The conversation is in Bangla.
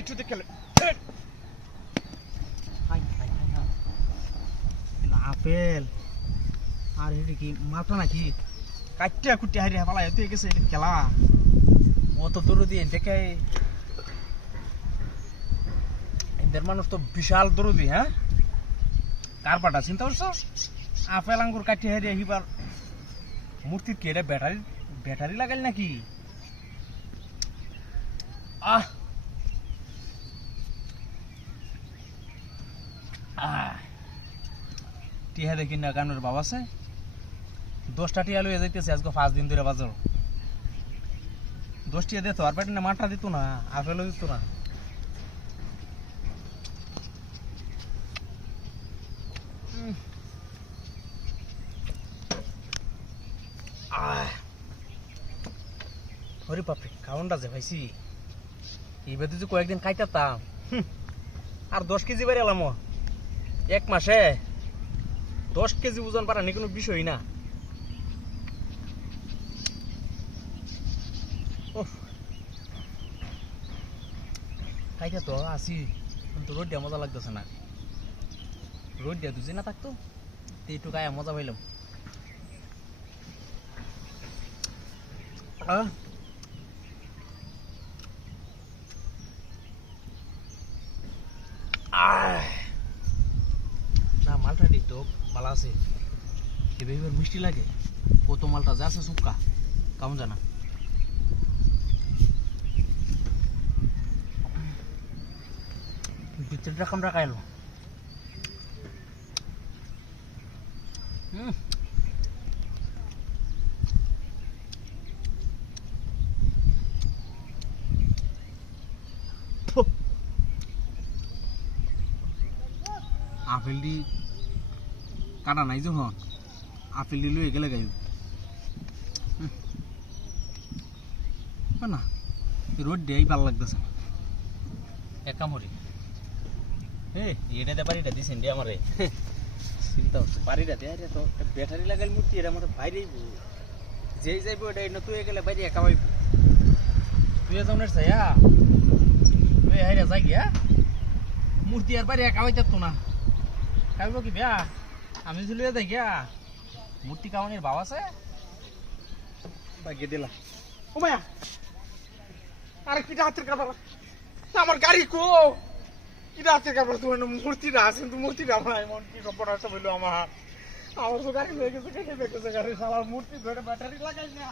একটু দেখে আপেল আর এটা কি মাত্রা নাকি কাটিয়া কুটি হারিয়ে পালা এত গেছে খেলা অত দূর দিয়ে দেখে এদের মানুষ তো বিশাল দরদি হ্যাঁ কার পাটা চিন্তা করছো আপেল আঙ্গুর কাটি হারিয়ে হিবার মূর্তির কি এটা ব্যাটারি ব্যাটারি লাগাল নাকি আহ টিহা দেখি না গানের বাবা আছে 10টা টিয়া লইয়া যাইতেছে আজকে 5 দিন ধরে বাজার 10 টিয়া দিত আর পেটে না মাঠটা দিত না আপেলও দিত না ওরে বাপরে কাউন্ডা যে ভাইছি এইবার যে কয়েকদিন খাইতাম আর 10 কেজি বাইরে এলাম এক মাসে 10 কেজি ওজন পারা নি কোনো বিষয় না খাইতে তো আসি কিন্তু রোদ দিয়া মজা লাগতেছে না রোদ দিয়া দুজি না থাকতো একটু গায়ে মজা পাইলাম না মালটা দিত ভালো আছে এবার মিষ্টি লাগে কত মালটা যা আছে সুক্কা কেমন জানা ভিতরটা কামড়া খাইলো আপেল দি কাটা নাই যখন আপেল দি লই গেলে গাইব না রোদ দেই ভাল লাগতেছে এক কাম করি এটা বাড়িটা দিছেন দিয়ে আমারে চিন্তা হচ্ছে বাড়িটা দেয় তো ব্যাটারি লাগাইল মূর্তি এটা আমার বাইরেই যেই যাইব এটা তুই গেলে বাইরে একা পাইব তুই যাওনের চাইয়া তুই হাইরা যাই গিয়া মূর্তি আর বাইরে একা পাইতে তো না খাইব কি বেয়া আমি চলে যাই গিয়া মূর্তি কামানির বাবা আছে বাগিয়ে দিলা ও মায়া আরেক পিঠা হাতের কাটা আমার গাড়ি কো কিটা হাতের কাপড় তোমার মূর্তিটা আছে কিন্তু মূর্তিটা আমার এমন কি কাপড় আছে বললো আমার তো গাড়ি হয়ে গেছে কেটে বেঁকেছে গাড়ি সালার মূর্তি ধরে ব্যাটারি লাগাই না